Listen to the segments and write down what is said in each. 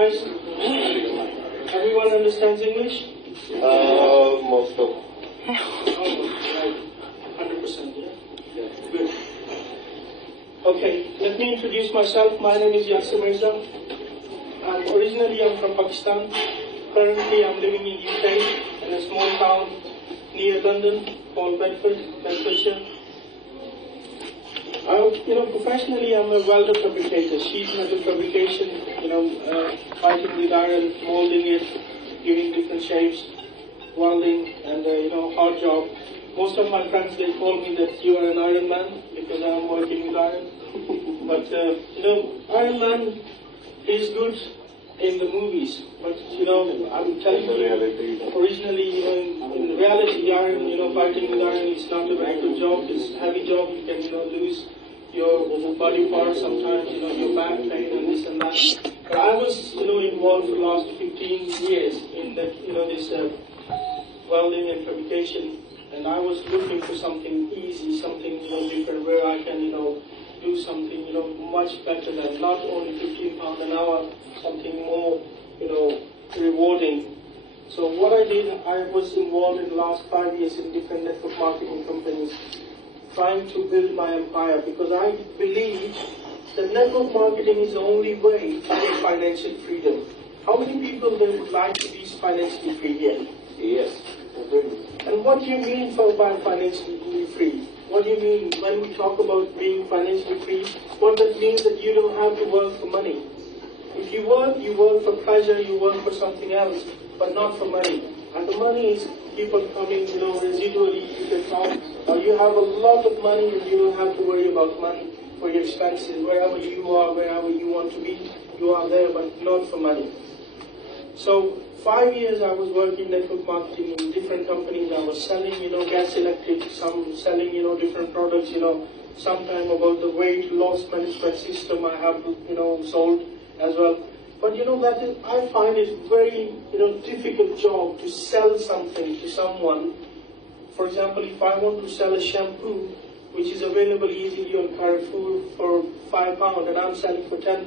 guys? Everyone understands English? Most of. Almost, right. 100%, yeah? Good. Okay, let me introduce myself. My name is Yasir Mirza. Originally, I'm from Pakistan. Currently, I'm living in UK, in a small town near London called Bedfordshire. Professionally, I'm a welder fabricator, sheet metal fabrication, fighting with iron, molding it, giving different shapes, welding, and, hard job. Most of my friends, they call me that you are an Iron Man because I'm working with iron. But, Iron Man is good in the movies, but, I'm telling you, originally, in reality, iron, fighting with iron is not a very good job. It's a heavy job. You can, lose your body parts sometimes, your back pain and this and that. But I was, involved for the last 15 years in that, this welding and fabrication, and I was looking for something easy, something, different, where I can, do something, much better than not only £15 an hour, something more, rewarding. So what I did, I was involved in the last 5 years in different network marketing companies, trying to build my empire, because I believe that network marketing is the only way to get financial freedom. How many people they would like to be financially free here? Yes. And what do you mean by financially free? What do you mean when we talk about being financially free? What that means that you don't have to work for money. If you work for pleasure, you work for something else, but not for money. And the money is keep on coming, residually you can talk, or you have a lot of money and you don't have to worry about money for your expenses. Wherever you are, wherever you want to be, you are there, but not for money. So 5 years I was working network marketing in different companies. I was selling, gas electric, some selling, different products, sometime about the weight loss management system I have, sold as well. But I find it very, difficult job to sell something to someone. For example, if I want to sell a shampoo, which is available easily on Carrefour for £5 and I'm selling for £10,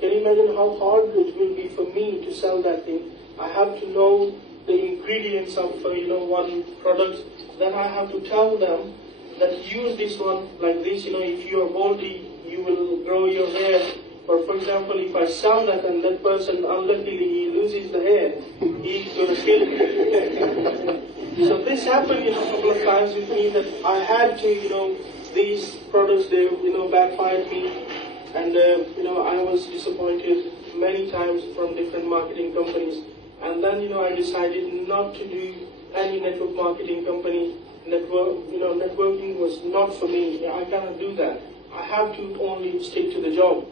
can you imagine how hard it will be for me to sell that thing? I have to know the ingredients of, one product. Then I have to tell them that use this one like this. If you are baldy, you will grow your hair. Or for example, if I sell that and that person, unluckily, he loses the hair, he's going to kill me. So this happened, a couple of times with me that I had to, these products, they, backfired me. And, I was disappointed many times from different marketing companies. And then, I decided not to do any network marketing company. Networking was not for me. I cannot do that. I have to only stick to the job.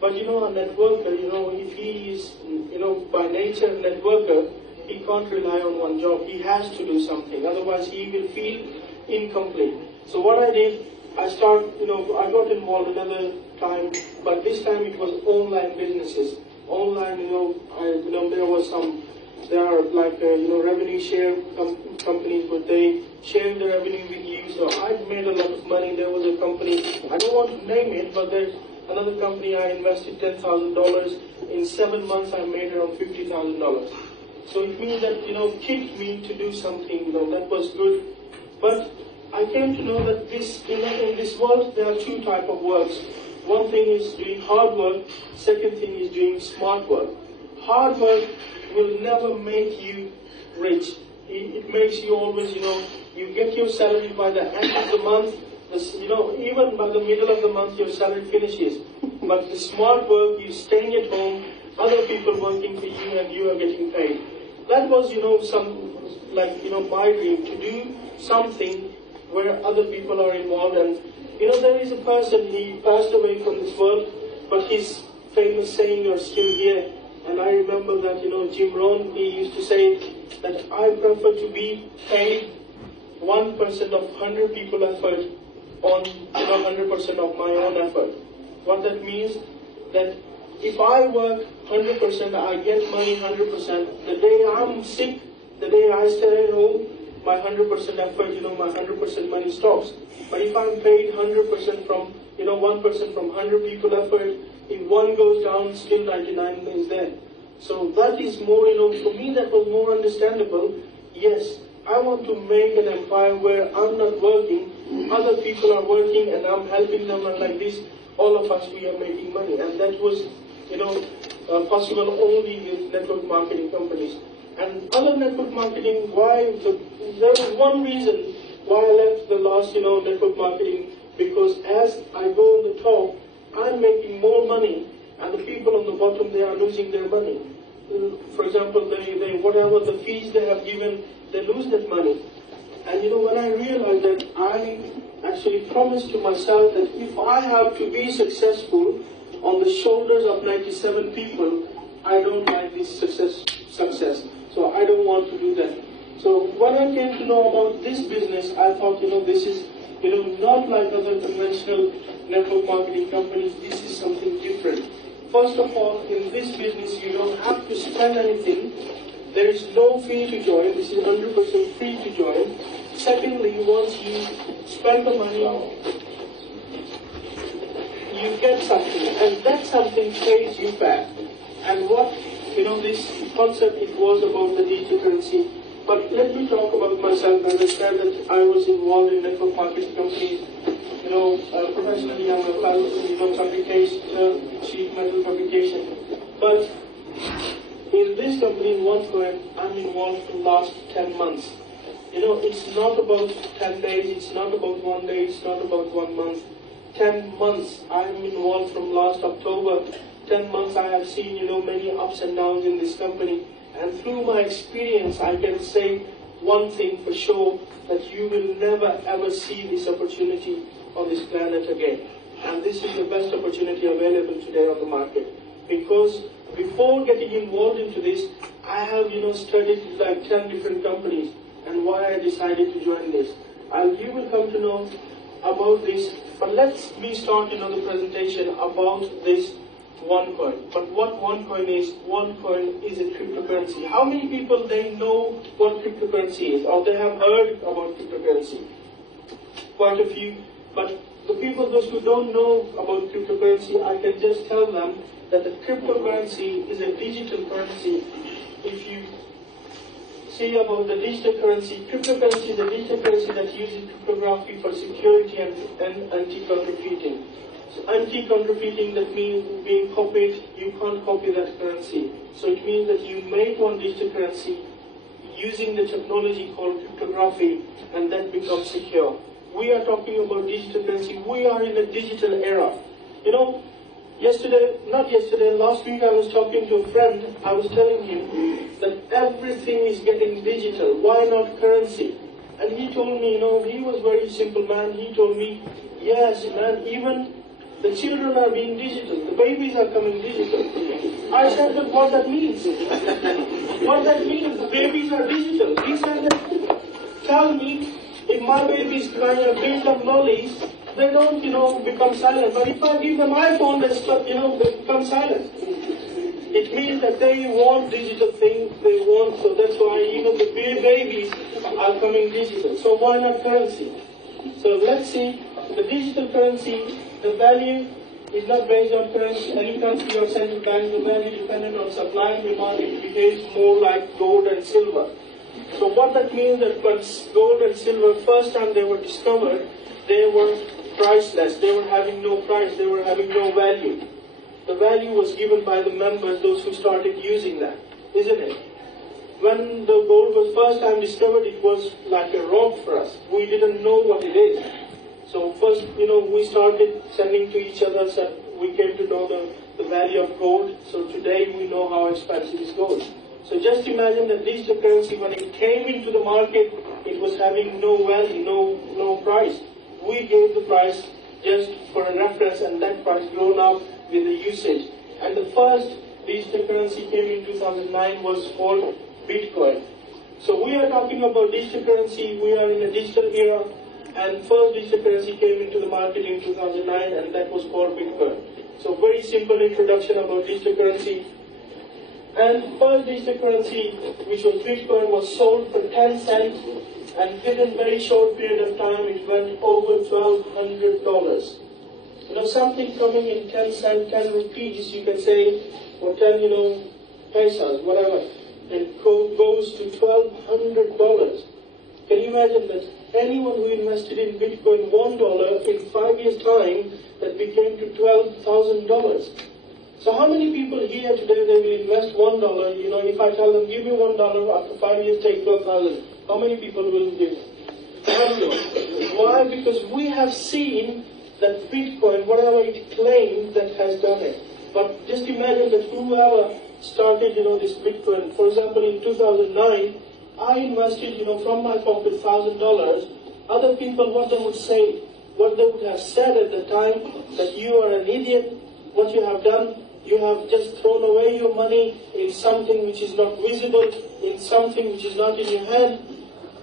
But a networker, if he is, by nature a networker, he can't rely on one job. He has to do something. Otherwise, he will feel incomplete. So what I did, I got involved another time, but this time it was online businesses. Online, there are like, revenue share companies, but they share the revenue with you. So I made a lot of money. There was a company, I don't want to name it, but there's another company I invested $10,000. In 7 months, I made around $50,000. So it means that, kicked me to do something, that was good. But I came to know that in this world, there are two types of works. One thing is doing hard work. Second thing is doing smart work. Hard work will never make you rich. It makes you always, you get your salary by the end of the month. Even by the middle of the month, your salary finishes. But the smart work, you staying at home, other people working for you, and you are getting paid. That was, my dream, to do something where other people are involved. And, there is a person, he passed away from this world, but his famous saying are still here. And I remember that, Jim Rohn, he used to say that I prefer to be paid 1% of 100 people effort on 100% of my own effort. What that means, that if I work 100%, I get money 100%. The day I'm sick, the day I stay at home, my 100% effort, my 100% money stops. But if I'm paid 100% from, 1% from 100 people effort, if If one goes down, still 99 is there. So that is more, for me that was more understandable. Yes, I want to make an empire where I'm not working, other people are working and I'm helping them, and like this, all of us, we are making money. And that was, possible only with network marketing companies. And other network marketing, there was one reason why I left the last, network marketing, because as I go on the top, I'm making more money, and the people on the bottom, they are losing their money. For example, they whatever the fees they have given, they lose that money. And when I realized that, I actually promised to myself that if I have to be successful on the shoulders of 97 people, I don't like this success. So I don't want to do that. So when I came to know about this business, I thought, this is, not like other conventional network marketing companies. This is something different. First of all, in this business, you don't have to spend anything. There is no fee to join. This is 100% free to join. Secondly, once you spend the money, you get something, and that something pays you back. And what, this concept, it was about the digital currency. But let me talk about myself. I understand that I was involved in network marketing companies. Professionally, I'm a fabrication, sheet metal fabrication. But in this company, in OneCoin, I'm involved for the last 10 months. It's not about 10 days, it's not about 1 day, it's not about 1 month. 10 months, I'm involved from last October. 10 months, I have seen, many ups and downs in this company. And through my experience, I can say one thing for sure, that you will never ever see this opportunity on this planet again. And this is the best opportunity available today on the market. Because before getting involved into this, I have, studied like 10 different companies, and why I decided to join this. And you will come to know about this. But let me start the presentation about this OneCoin. But what OneCoin is a cryptocurrency. How many people they know what cryptocurrency is, or they have heard about cryptocurrency? Quite a few. But the people, those who don't know about cryptocurrency, I can just tell them that the cryptocurrency is a digital currency. If you see about the digital currency, cryptocurrency is a digital currency that uses cryptography for security and anti-counterfeiting. So anti-counterfeiting, that means being copied, you can't copy that currency. So it means that you make one digital currency using the technology called cryptography, and that becomes secure. We are talking about digital currency. We are in a digital era. Last week I was talking to a friend. I was telling him that everything is getting digital. Why not currency? And he told me, he was a very simple man. He told me, yes, man, even the children are being digital. The babies are coming digital. I said, but what that means? What that means? The babies are digital. He said, tell me, if my baby is trying to build up lollies, they don't, become silent. But if I give them iPhone, they become silent. It means that they want digital things, so that's why even the babies are coming digital. So why not currency? So let's see, the digital currency, the value is not based on currency. Any country or central bank, the value dependent on supply and demand. It behaves more like gold and silver. So what that means that when gold and silver, first time they were discovered, they were priceless. They were having no price. They were having no value. The value was given by the members, those who started using that, isn't it? When the gold was first time discovered, it was like a rock for us. We didn't know what it is. So first, we started sending to each other, so we came to know the value of gold. So today we know how expensive is gold. So just imagine that digital currency, when it came into the market, it was having no value, no price. We gave the price just for a reference, and that price grown up with the usage. And the first digital currency came in 2009 was called Bitcoin. So we are talking about digital currency. We are in a digital era, and first digital currency came into the market in 2009, and that was called Bitcoin. So very simple introduction about digital currency. And first digital currency, which was Bitcoin, was sold for 10 cents, and within a very short period of time, it went over $1,200. Something coming in 10 cents, 10 rupees, you can say, or 10, pesos, whatever, and goes to $1,200. Can you imagine that anyone who invested in Bitcoin $1 in 5 years' time, that became to $12,000? So how many people here today, they will invest $1, if I tell them, give me $1, after 5 years take 12,000, how many people will give? Why? Because we have seen that Bitcoin, whatever it claims, that has done it. But just imagine that whoever started, this Bitcoin, for example, in 2009, I invested, from my pocket $1,000. Other people, what they would say, what they would have said at the time, that you are an idiot, what you have done, you have just thrown away your money in something which is not visible, in something which is not in your hand,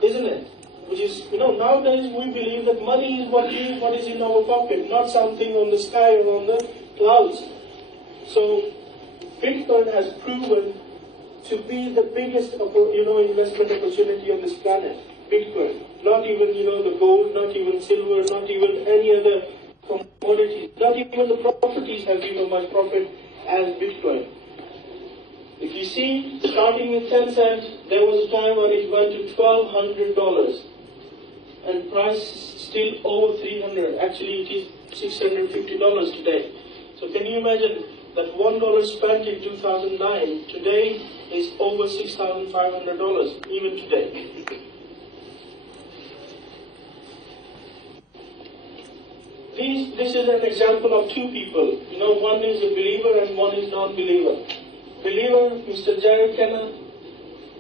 isn't it? Which is, nowadays we believe that money is what is in our pocket, not something on the sky or on the clouds. So Bitcoin has proven to be the biggest, investment opportunity on this planet. Bitcoin, not even, the gold, not even silver, not even any other commodities, not even the properties have given much profit as Bitcoin. If you see, starting with 10 cents, there was a time when it went to $1,200. And price still over 300. Actually, it is $650 today. So can you imagine that $1 spent in 2009 today is over $6,500 even today. This is an example of two people. One is a believer and one is non-believer. Believer, Mr. Jared Kenner,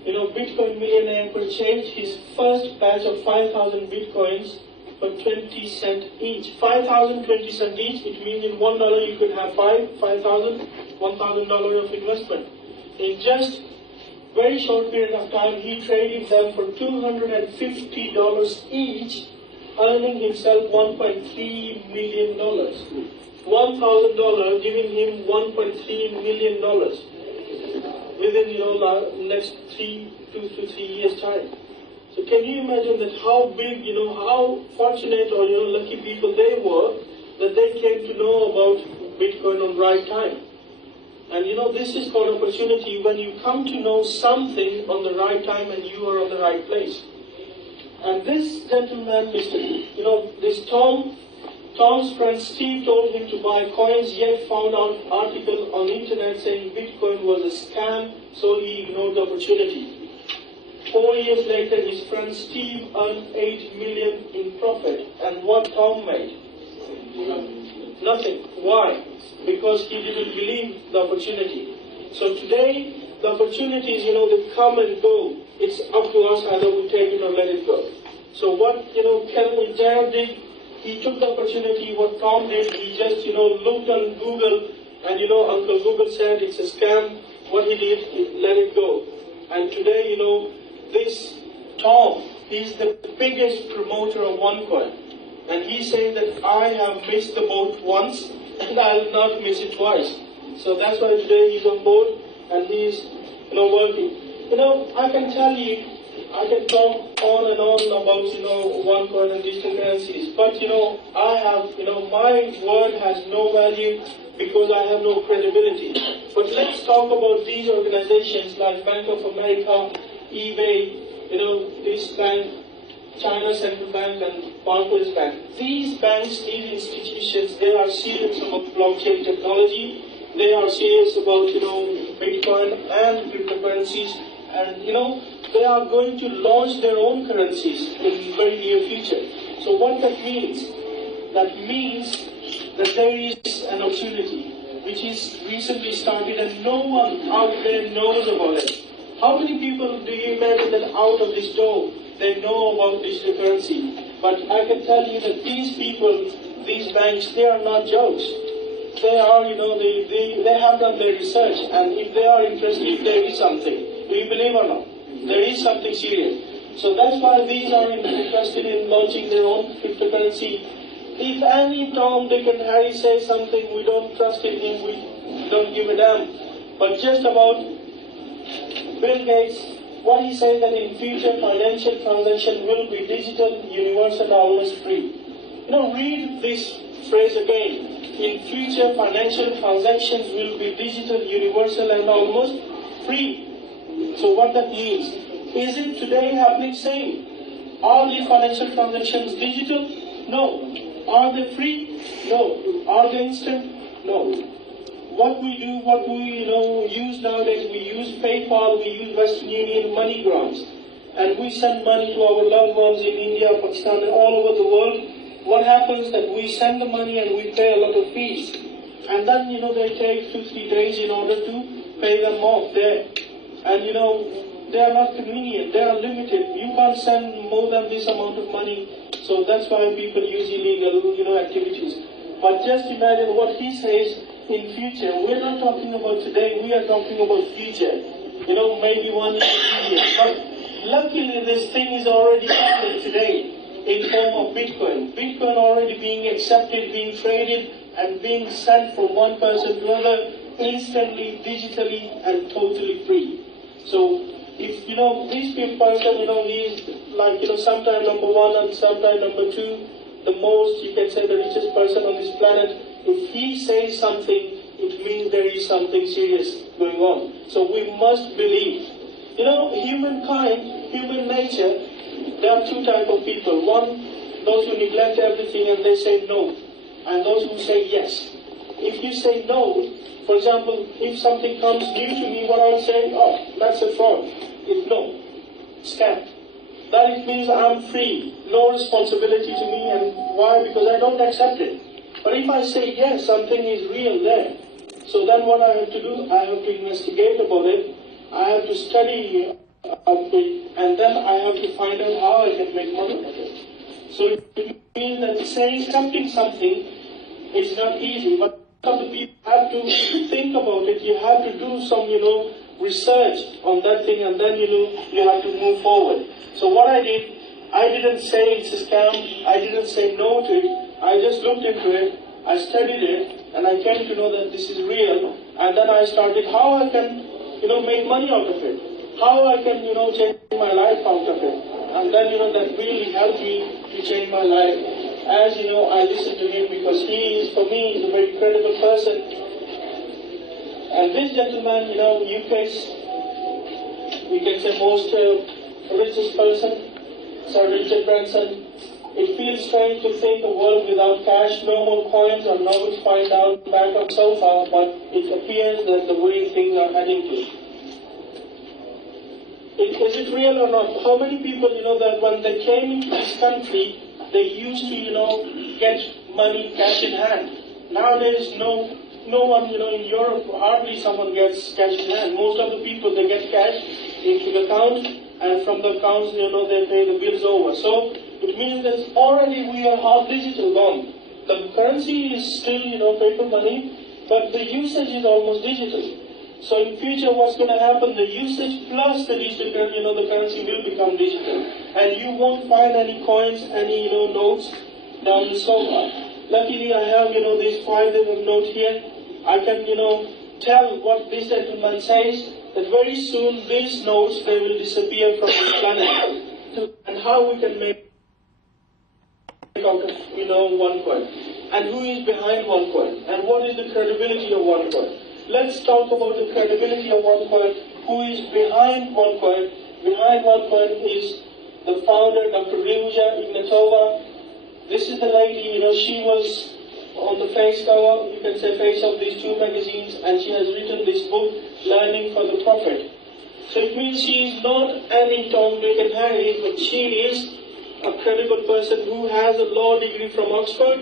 Bitcoin millionaire, purchased his first batch of 5,000 Bitcoins for 20 cents each. 5,000, 20 cents each. It means in $1 you could have $5,000, $1,000 of investment. In just very short period of time, he traded them for $250 each, earning himself $1.3 million. $1,000 giving him $1.3 million within next 2 to 3 years time. So can you imagine that how big, how fortunate or lucky people they were that they came to know about Bitcoin on right time. And this is called opportunity when you come to know something on the right time and you are on the right place. And this gentleman, this Tom's friend Steve told him to buy coins, yet found out article on the internet saying Bitcoin was a scam, so he ignored the opportunity. 4 years later, his friend Steve earned $8 million in profit. And what Tom made? Nothing. Why? Because he didn't believe the opportunity. So today, the opportunities, they come and go. It's up to us either we take it or let it go. So what, Jared did, he took the opportunity. What Tom did, he just, looked on Google, and, Uncle Google said it's a scam. What he did, he let it go. And today, this Tom, he's the biggest promoter of OneCoin. And he said that I have missed the boat once, and I'll not miss it twice. So that's why today he's on board, and he's, working. I can tell you, I can talk on and on about, OneCoin and digital currencies. But, I have, my word has no value because I have no credibility. But let's talk about these organizations like Bank of America, eBay, this bank, China Central Bank and Barclays Bank. These banks, these institutions, they are serious about blockchain technology. They are serious about, Bitcoin and cryptocurrencies. And, they are going to launch their own currencies in very near future. So what that means? That means that there is an opportunity which is recently started and no one out there knows about it. How many people do you imagine that out of this door, they know about digital currency? But I can tell you that these people, these banks, they are not jokes. They are, they have done their research, and if they are interested, there is something. Do you believe or not? There is something serious. So that's why these are interested in launching their own cryptocurrency. If any Tom, Dick and Harry say something, we don't trust in him, we don't give a damn. But just about Bill Gates, what he says that in future financial transaction will be digital, universal, always free. read this phrase again. In future, financial transactions will be digital, universal, and almost free. So what that means? Is it today happening same? Are the financial transactions digital? No. Are they free? No. Are they instant? No. What we do, what we use nowadays, we use PayPal, we use Western Union MoneyGrams, and we send money to our loved ones in India, Pakistan, and all over the world. What happens that we send the money and we pay a lot of fees, and then they take 2-3 days in order to pay them off there, and they are not convenient, they are limited. You can't send more than this amount of money, so that's why people use illegal activities. But just imagine what he says in future. We're not talking about today, we are talking about future. Maybe 1 year, 2 years. But luckily this thing is already happening today in form of Bitcoin. Bitcoin already being accepted, being traded, and being sent from one person to another instantly, digitally, and totally free. So if this person, he's like sometime number 1 and sometime number 2, the most, you can say, the richest person on this planet. If he says something, it means there is something serious going on. So we must believe. Humankind, human nature, there are 2 types of people. One, those who neglect everything and they say no, and those who say yes. If you say no, for example, if something comes new to me, what I would say, that's a fraud. It's no, scam. That it means I'm free, no responsibility to me, and why? Because I don't accept it. But if I say yes, something is real there. So then what I have to do, I have to investigate about it, I have to study about it, and then I have to find out how I can make money out of it. So it means that accepting something is not easy, but the people have to think about it, you have to do some, research on that thing, and then, you have to move forward. So what I did, I didn't say it's a scam, I didn't say no to it, I just looked into it, I studied it, and I came to know that this is real, and then I started how I can, make money out of it, how I can, change my life out of it, and then, that really helped me to change my life. As I listened to him because he is, for me, is a very credible person. And this gentleman, UK's, we can say most richest person, Sir Richard Branson. It feels strange to think a world without cash, no more coins, or nobles find out back on sofa, but it appears that the way things are heading to. Is it real or not? How many people, that when they came into this country, they used to, get money cash in hand. Nowadays, no one, in Europe, hardly someone gets cash in hand. Most of the people, they get cash into the account, and from the accounts, they pay the bills over. So it means that already we are half digital gone. The currency is still, paper money, but the usage is almost digital. So in future, what's going to happen? The usage plus the digital, the currency will become digital, and you won't find any coins, any notes down the sofa. Luckily, I have these 5 little notes here. I can tell what this gentleman says, that very soon these notes, they will disappear from this planet, and how we can make out of 1 coin, and who is behind 1 coin, and what is the credibility of 1 coin. Let's talk about the credibility of 1 coin. Who is behind 1 coin? Behind 1 coin is the founder, Dr. Ryuja Ignatova. This is the lady, she was on the face cover, you can say face of these 2 magazines, and she has written this book, Learning for the Prophet. So it means she is not any Tom, Dick and Harry, but she is a credible person who has a law degree from Oxford,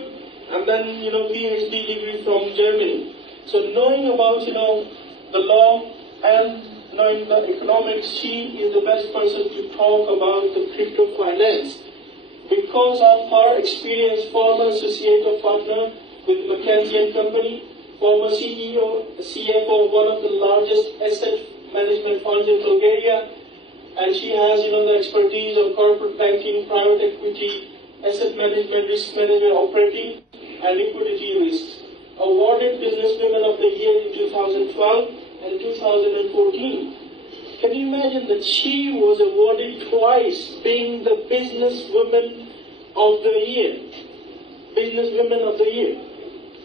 and then, PhD degree from Germany. So knowing about, the law and knowing the economics, she is the best person to talk about the crypto finance. Because of her experience, former associate or partner with McKinsey & Company, former CEO, CFO of one of the largest asset management funds in Bulgaria, and she has, the expertise of corporate banking, private equity, asset management, risk management, operating, and liquidity risks. Awarded Businesswoman of the Year in 2012 and 2014. Can you imagine that she was awarded twice being the Businesswoman of the Year? Businesswomen of the Year.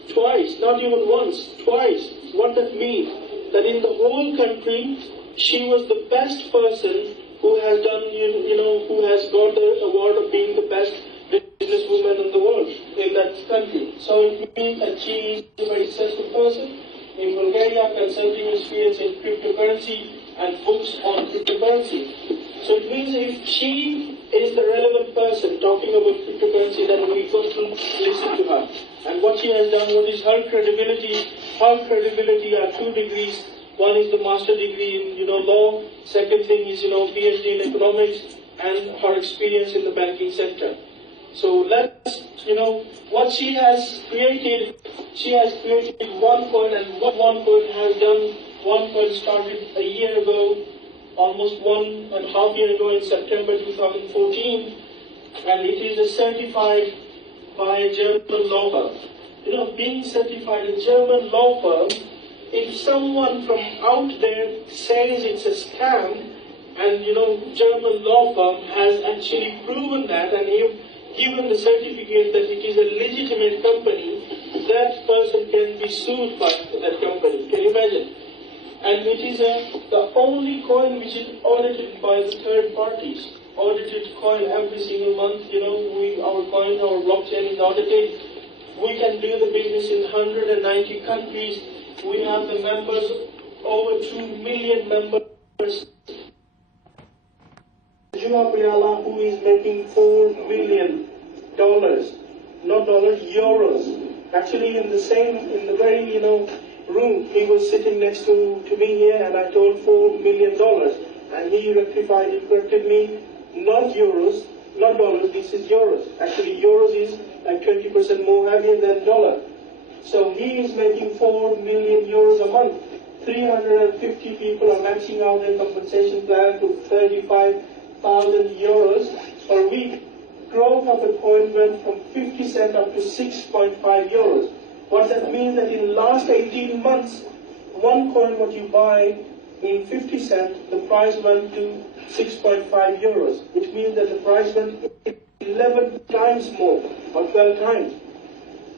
Twice, not even once, twice. What that means? That in the whole country, she was the best person who has done, who has got the award of being the best businesswoman in the world, in that country. So it means that she is a very successful person. In Bulgaria, consulting experience in cryptocurrency and books on cryptocurrency. So it means if she is the relevant person talking about cryptocurrency, then we got to listen to her. And what she has done, what is her credibility? Her credibility are 2 degrees. One is the master degree in, law. Second thing is, PhD in economics and her experience in the banking sector. So let's, what she has created OneCoin, and what OneCoin has done. OneCoin started a year ago, almost 1.5 years ago in September 2014, and it is certified by a German law firm. Being certified a German law firm, if someone from out there says it's a scam, and German law firm has actually proven that, and given the certificate that it is a legitimate company, that person can be sued by that company. Can you imagine? And it is the only coin which is audited by the third parties. Audited coin every single month. Our coin, our blockchain is audited. We can do the business in 190 countries. We have the members, over 2 million members. Juma who is making $4 million, not dollars, euros. Actually, in the very, room, he was sitting next to me here, and I told $4 million, and he corrected me, not euros, not dollars, this is euros. Actually, euros is like 20% more heavier than dollar. So he is making 4 million euros a month. 350 people are maxing out their compensation plan to 35,000 euros per week. Growth of the coin went from 50 cents up to 6.5 euros. What that means that in the last 18 months, one coin what you buy in 50 cents, the price went to 6.5 euros, which means that the price went 11 times more, or 12 times.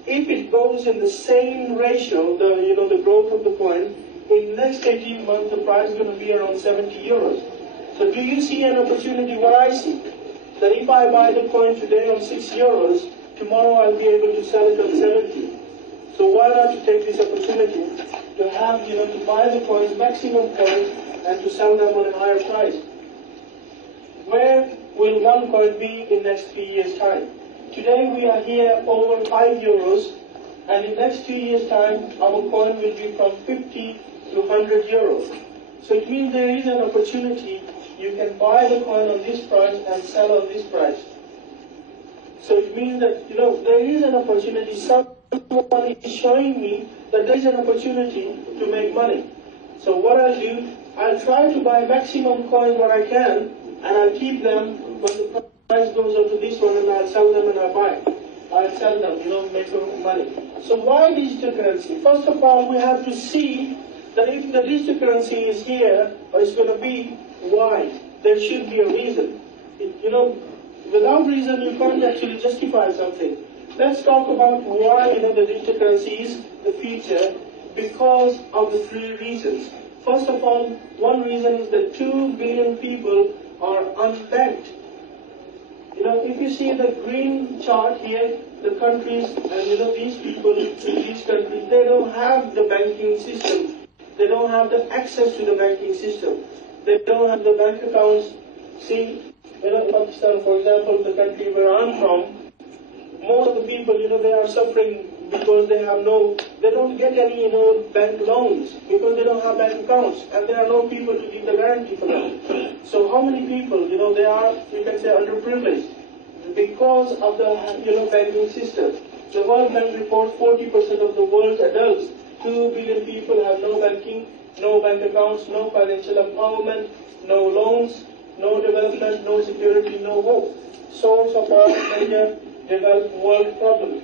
If it goes in the same ratio, the growth of the coin, in the next 18 months, the price is going to be around 70 euros. So do you see an opportunity? What I see, that if I buy the coin today on 6 euros, tomorrow I'll be able to sell it on 70. So why not to take this opportunity to have, to buy the coins, maximum coins, and to sell them on a higher price? Where will one coin be in next 3 years' time? Today we are here over 5 euros, and in next 2 years' time, our coin will be from 50 to 100 euros. So it means there is an opportunity. You can buy the coin on this price and sell on this price. So it means that, there is an opportunity. Someone is showing me that there is an opportunity to make money. So what I'll do, I'll try to buy maximum coins what I can, and I'll keep them when the price goes up to this one, and I'll sell them and I'll buy. I'll sell them, make money. So why digital currency? First of all, we have to see that if the digital currency is here, or it's going to be, why? There should be a reason. Without reason, you can't actually justify something. Let's talk about why, the digital currency is the future, because of the 3 reasons. First of all, one reason is that 2 billion people are unbanked. If you see the green chart here, the countries, and these people in these countries, they don't have the banking system. They don't have the access to the banking system. They don't have the bank accounts. See, Pakistan, for example, the country where I'm from, most of the people, they are suffering because they don't get any, bank loans, because they don't have bank accounts, and there are no people to give the guarantee for them. So how many people, they are, you can say, underprivileged because of the, banking system. The World Bank reports 40% of the world's adults, 2 billion people have no banking, no bank accounts, no financial empowerment, no loans, no development, no security, no hope. Source of our major developed world problem.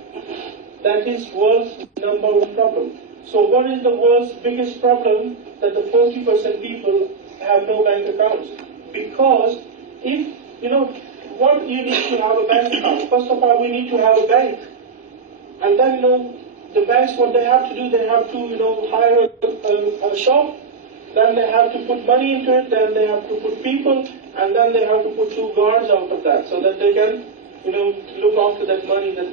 That is world's #1 problem. So what is the world's biggest problem? That the 40% people have no bank accounts. Because if, what you need to have a bank account? First of all, we need to have a bank. And then, the banks, what they have to do, they have to, hire a shop, then they have to put money into it, then they have to put people, and then they have to put 2 guards out of that, so that they can, look after that money, that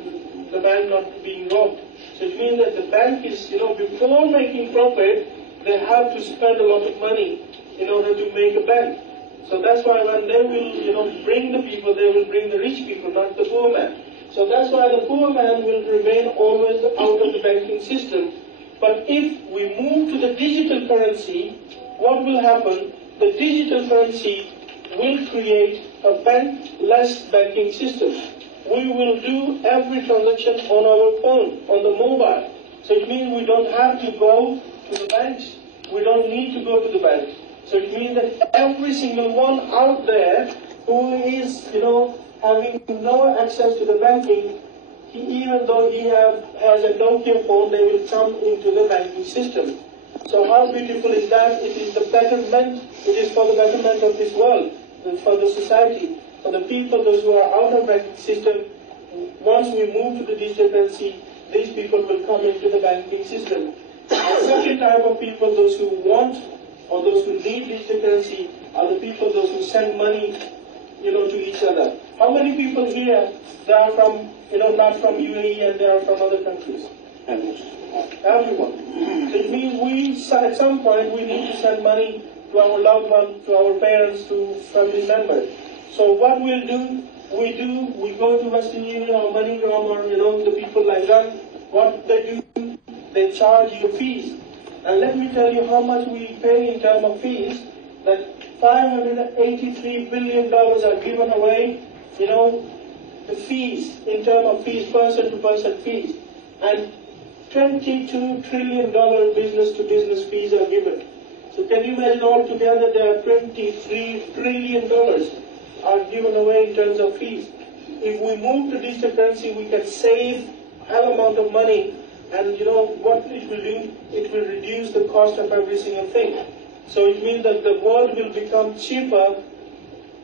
the bank not being robbed. So it means that the bank is, before making profit, they have to spend a lot of money in order to make a bank. So that's why when they will, bring the people, they will bring the rich people, not the poor man. So that's why the poor man will remain always out of the banking system. But if we move to the digital currency, what will happen? The digital currency will create a bank-less banking system. We will do every transaction on our phone, on the mobile. So it means we don't have to go to the banks. We don't need to go to the banks. So it means that every single one out there who is, having no access to the banking, even though he has a Nokia phone, they will come into the banking system. So how beautiful is that? It is the betterment, it is for the betterment of this world, for the society, for the people, those who are out of the banking system. Once we move to the digital currency, these people will come into the banking system. The second type of people, those who want or those who need digital currency, are the people, those who send money, to each other. How many people here, they are from, not from UAE and they are from other countries? Everyone. So it means at some point, we need to send money to our loved ones, to our parents, to family members. So what we'll do, we go to Western Union or MoneyGram or, the people like that. What they do, they charge you fees. And let me tell you how much we pay in terms of fees, that $583 billion are given away, the fees, in terms of fees, person-to-person fees. And $22 trillion business-to-business fees are given. So can you imagine altogether there are $23 trillion are given away in terms of fees. If we move to digital currency, we can save a hell amount of money. And what it will do? It will reduce the cost of every single thing. So it means that the world will become cheaper,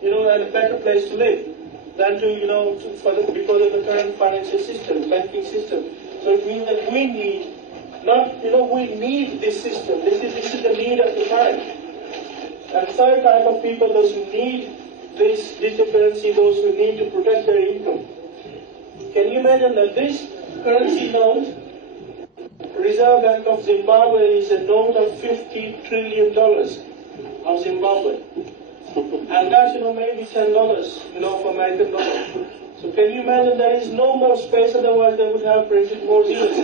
and a better place to live than because of the current financial system, banking system. So it means that we need, we need this system. This is the need of the time. And third type of people, those who need this digital currency, those who need to protect their income. Can you imagine that this currency note, Reserve Bank of Zimbabwe, is a note of $50 trillion of Zimbabwe. And that's, maybe $10, for American dollars. So can you imagine there is no more space, otherwise they would have printed more zeros.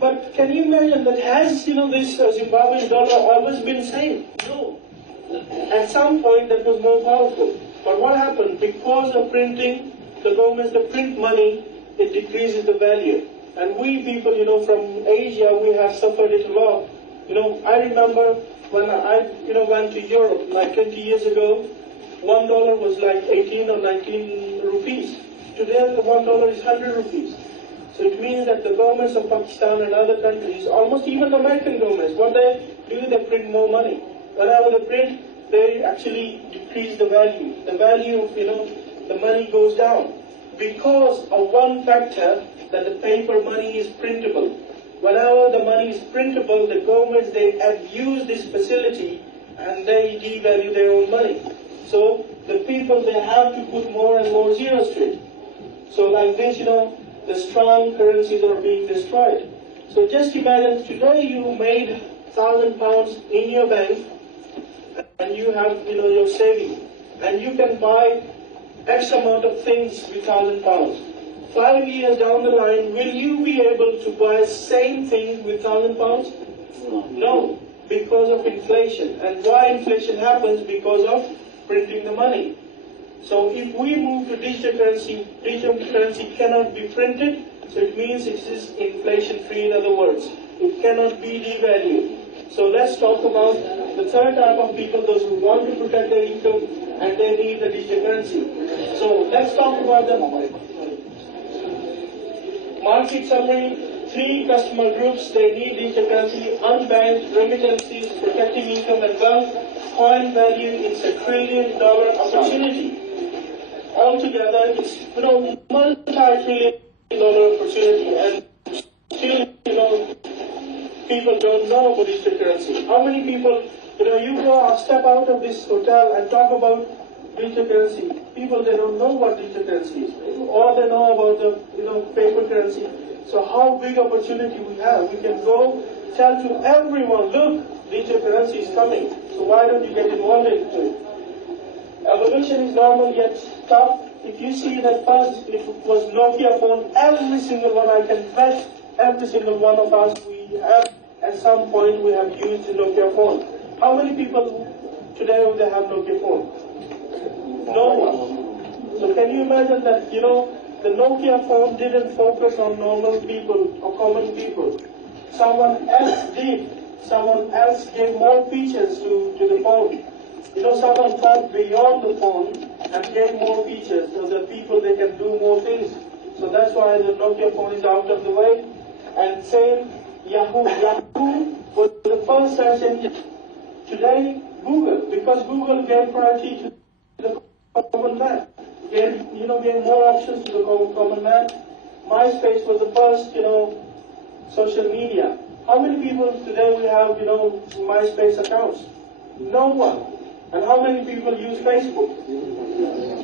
But can you imagine that has, this Zimbabwean dollar always been the same? No. At some point that was more powerful. But what happened? Because of printing, the governments that print money, it decreases the value. And we people, from Asia, we have suffered it a lot. I remember when I, went to Europe, like 20 years ago, $1 was like 18 or 19 rupees. Today, the $1 is 100 rupees. So it means that the governments of Pakistan and other countries, almost even the American governments, what they do, they print more money. Whenever they print, they actually decrease the value. The value of, the money goes down. Because of one factor, that the paper money is printable. Whenever the money is printable, the governments, they abuse this facility and they devalue their own money. So the people, they have to put more and more zeros to it. So like this, the strong currencies are being destroyed. So just imagine today you made £1,000 in your bank and you have, your saving. And you can buy X amount of things with £1,000. 5 years down the line, will you be able to buy same thing with £1,000? No, because of inflation. And why inflation happens? Because of printing the money. So if we move to digital currency cannot be printed, so it means it is inflation free, in other words. It cannot be devalued. So let's talk about the third type of people, those who want to protect their income and they need the digital currency. So let's talk about the market summary. 3 customer groups, they need digital currency: unbanked, remittances, protecting income and wealth, coin value. It's $1 trillion opportunity. altogether is, multi-trillion-dollar opportunity, and still, people don't know about digital currency. How many people, you go step out of this hotel and talk about digital currency. People, they don't know what digital currency is. All they know about the, paper currency. So how big opportunity we have. We can go tell to everyone, look, digital currency is coming. So why don't you get involved into it? Evolution is normal yet tough. If you see that first, it was Nokia phone, every single one, I can bet every single one of us, we have, at some point, we have used the Nokia phone. How many people today they have Nokia phone? No one. So can you imagine that, the Nokia phone didn't focus on normal people or common people. Someone else did. Someone else gave more features to the phone. Someone thought beyond the phone and gave more features so that people, they can do more things. So that's why the Nokia phone is out of the way. And same, Yahoo. Yahoo was the first search engine. Today, Google, because Google gave priority to the common man. Gave more options to the common man. MySpace was the first, social media. How many people today we have, MySpace accounts? No one. And how many people use Facebook?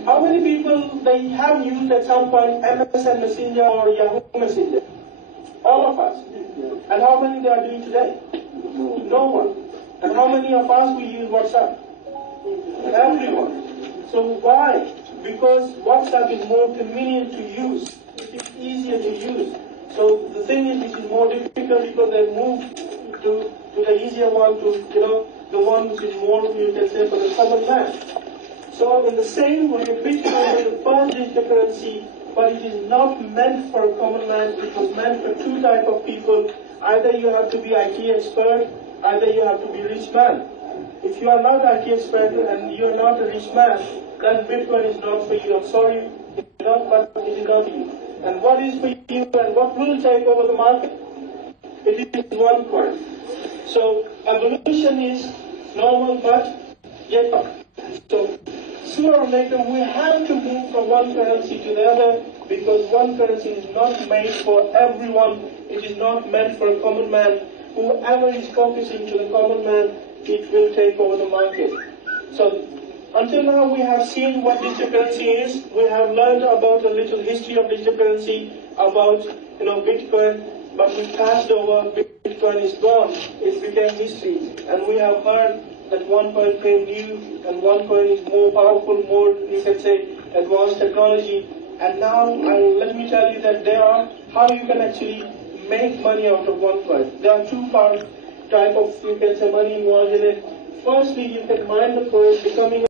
How many people they have used at some point MSN Messenger or Yahoo Messenger? All of us. And how many they are doing today? No one. And how many of us we use WhatsApp? Everyone. So why? Because WhatsApp is more convenient to use. It is easier to use. So the thing is, which is more difficult because they move to the easier one, to the one which is more, you can say, for the common man. So in the same way, Bitcoin is the first digital currency, but it is not meant for a common man. It was meant for two types of people. Either you have to be IT expert, either you have to be rich man. If you are not IT expert and you are not a rich man, then Bitcoin is not for you. I'm sorry, but it is not for you. And what is for you and what will take over the market? It is one coin. So evolution is normal, but yet not. So sooner or later we have to move from one currency to the other, because one currency is not made for everyone. It is not meant for a common man. Whoever is focusing to the common man, it will take over the market. So until now we have seen what digital currency is. We have learned about a little history of digital currency, about Bitcoin, but we passed over. Bitcoin is gone. It became history, and we have heard that one coin came new, and one coin is more powerful, more, you can say, advanced technology. And now, let me tell you that there are how you can actually make money out of one coin. There are two type of, you can say, money involved in it. Firstly, you can mine the coin, becoming